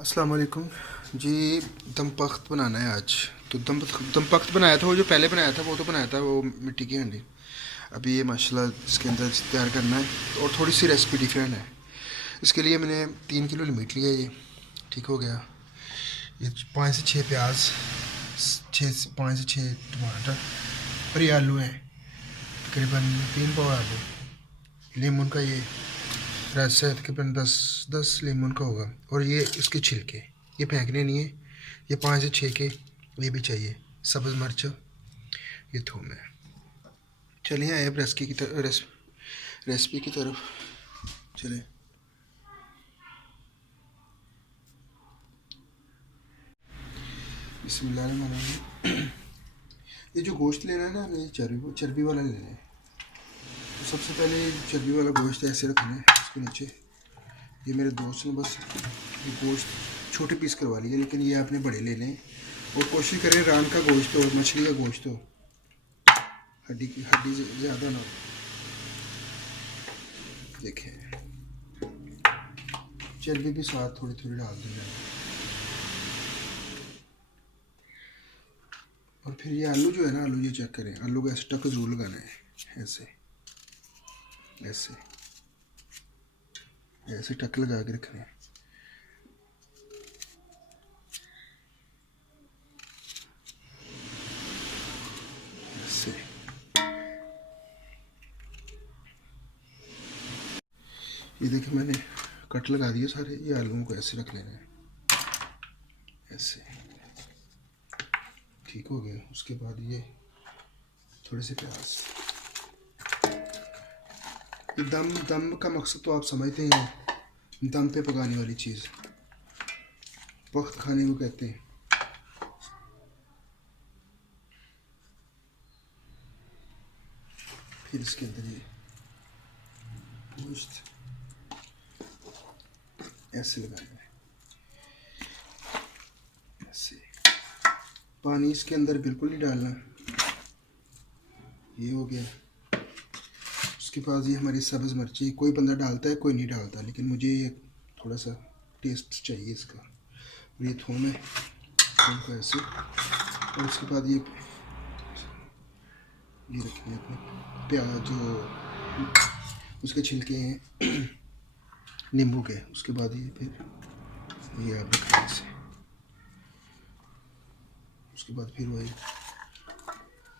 अस्सलाम वालेकुम जी। दम पख्त बनाना है आज। तो दम पख्त बनाया था, वो जो पहले बनाया था वो तो बनाया था वो मिट्टी की हांडी। अभी ये माशाल्लाह इसके अंदर तैयार करना है और थोड़ी सी रेसिपी डिफरेंट है। इसके लिए मैंने 3 किलो मीट लिया, ये ठीक हो गया। ये 5 से 6 प्याज, 5 से 6 टमाटर और ये आलू है, तकरीबन 3 पाव आलू। लेमन का ये रस है, तकरीबन 10 लेमन का होगा। और ये इसके छिलके, ये फेंकने नहीं है। ये 5 से 6 के ये भी चाहिए। सब्ज़ मिर्च, ये थूम है। चलिए आए अब रेसिपी की तरफ चले। बिस्मिल्लाहिर्रहमानिर्रहीम। ये जो गोश्त लेना है ना, हमें चर्बी वाला लेना है। तो सबसे पहले चर्बी वाला गोश्त ऐसे रखना है इसके नीचे। ये मेरे दोस्त ने बस ये गोश्त छोटे पीस करवा लिए, लेकिन ये आपने बड़े ले लें। और कोशिश करें रान का गोश्त हो, मछली का गोश्त हो, हड्डी ज़्यादा ना हो। देखें, चर्बी भी साथ थोड़ी थोड़ी डाल देना। और फिर ये आलू जो है ना, आलू ये चेक करें, आलू को ऐसे टक ज़रूर लगाना है। ऐसे ऐसे ऐसे टक लगा के रखना है। ऐसे ये देखिए मैंने कट लगा दिए सारे। ये आलूओं को ऐसे रख लेना है, ऐसे ठीक हो गया। उसके बाद ये थोड़े से प्याज। ये दम का मकसद तो आप समझते हैं, दम पे पकाने वाली चीज़ वक्त खाने को कहते हैं। फिर इसके अंदर ये गोश्त ऐसे लगाना है, ऐसे। पानी इसके अंदर बिल्कुल नहीं डालना। ये हो गया। उसके बाद ये हमारी सब्ज़ मिर्ची, कोई बंदा डालता है कोई नहीं डालता, लेकिन मुझे ये थोड़ा सा टेस्ट चाहिए इसका। और ये थूम है, थूम को ऐसे। और उसके बाद ये रखेंगे अपने प्याज, जो उसके छिलके हैं नींबू के। उसके बाद ये फिर ये आप रखें ऐसे। उसके बाद फिर वही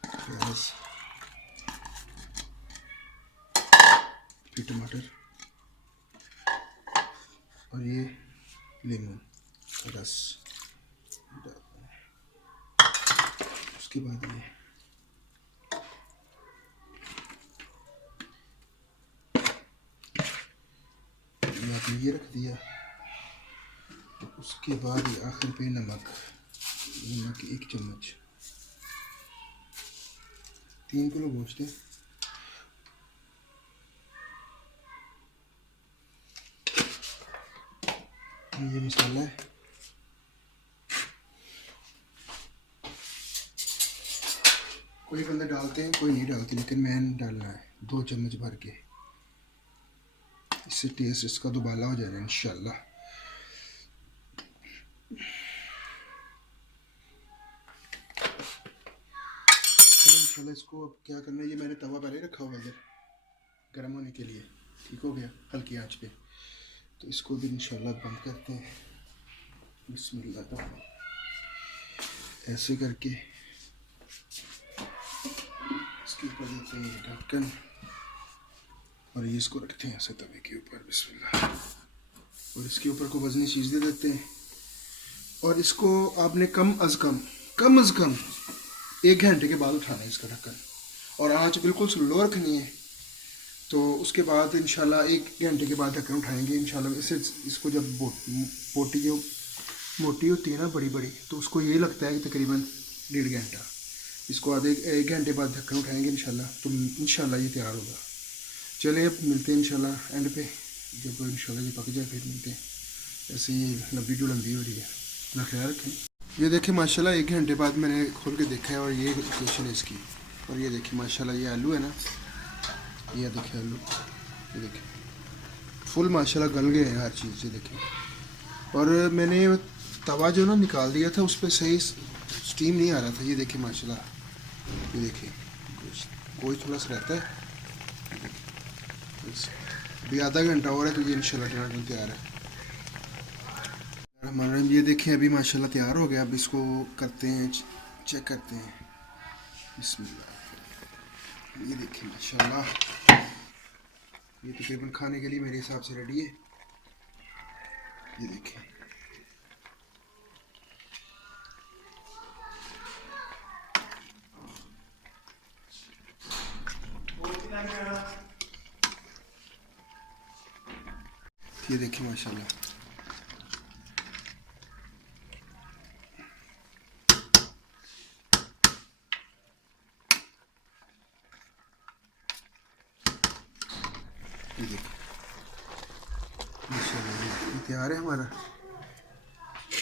प्याज, फिर टमाटर और ये लेमन का रस डालना है। उसके बाद ये आपने ये रख दिया। उसके बाद ये आखिर पे नमक 1 चम्मच। 3 किलो गोश्त है। ये मसाला है। कोई बंदे डालते हैं कोई नहीं डालते, लेकिन मैंने डालना है 2 चम्मच भर के। इससे टेस्ट इसका दुबाला हो जाएगा इंशाल्लाह। तो इंशाल्लाह इसको अब क्या करना है, ये मैंने तवा पहले रखा हुआ है इधर गर्म होने के लिए, ठीक हो गया, हल्की आंच पे। तो इसको भी इंशाल्लाह बंद करते हैं। बिस्मिल्लाह का ऐसे करके इसके ऊपर देते हैं ढक्कन और ये इसको रखते हैं ऐसे तवे के ऊपर। बिस्मिल्लाह। और इसके ऊपर को वजनी चीज़ दे देते हैं। और इसको आपने कम अज़ कम 1 घंटे के बाद उठाना है इसका ढक्कन, और आंच बिल्कुल स्लो रखनी है। तो उसके बाद इंशाल्लाह 1 घंटे के बाद ढक्कन उठाएंगे इंशाल्लाह। इसको जब बोटी जो मोटी होती है ना बड़ी बड़ी, तो उसको ये लगता है कि तकरीबन 1.5 घंटा। इसको आधे 1 घंटे बाद ढक्कन उठाएंगे इंशाल्लाह, तो इंशाल्लाह ये तैयार होगा। चलिए अब मिलते हैं इंशाल्लाह एंड पे, जब इंशाल्लाह ये पक जाए फिर मिलते हैं। ऐसे ये वीडियो लंबी हो रही है, अपना ख्याल रखें। ये देखिए माशाल्लाह 1 घंटे बाद मैंने खोल के देखा है और ये लोकेशन है इसकी। और ये देखिए माशाल्लाह ये आलू है ना, ये देखिए आलू, ये देखिए फुल माशाल्लाह गल गए हैं हर चीज़। ये देखिए और मैंने तवा जो ना निकाल दिया था, उस पर सही स्टीम नहीं आ रहा था। ये देखिए माशाल्लाह, ये देखिए कोई थोड़ा सा रहता है। अभी आधा घंटा हो रहा है तो ये इंशाल्लाह टमाटर तैयार है हमारा। ये देखिए अभी माशाल्लाह तैयार हो गया। अब इसको करते हैं, चेक करते हैं। बिस्मिल्लाह। ये देखिए माशाल्लाह, ये तकरीबन खाने के लिए मेरे हिसाब से रेडी है। ये देखिए ये देखिए माशाल्लाह। ये देखिए माशाल्लाह, ये तैयार है हमारा,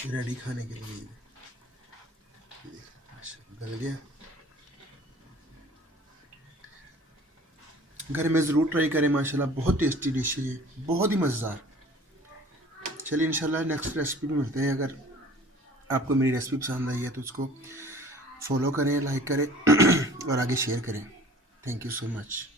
रेडी खाने के लिए। ये देखिए माशाल्लाह गल गया। घर में ज़रूर ट्राई करें माशाल्लाह, बहुत टेस्टी डिश है ये, बहुत ही मज़ेदार। चलिए इंशाल्लाह नेक्स्ट रेसिपी में मिलते हैं। अगर आपको मेरी रेसिपी पसंद आई है तो उसको फॉलो करें, लाइक करें और आगे शेयर करें। Thank you so much.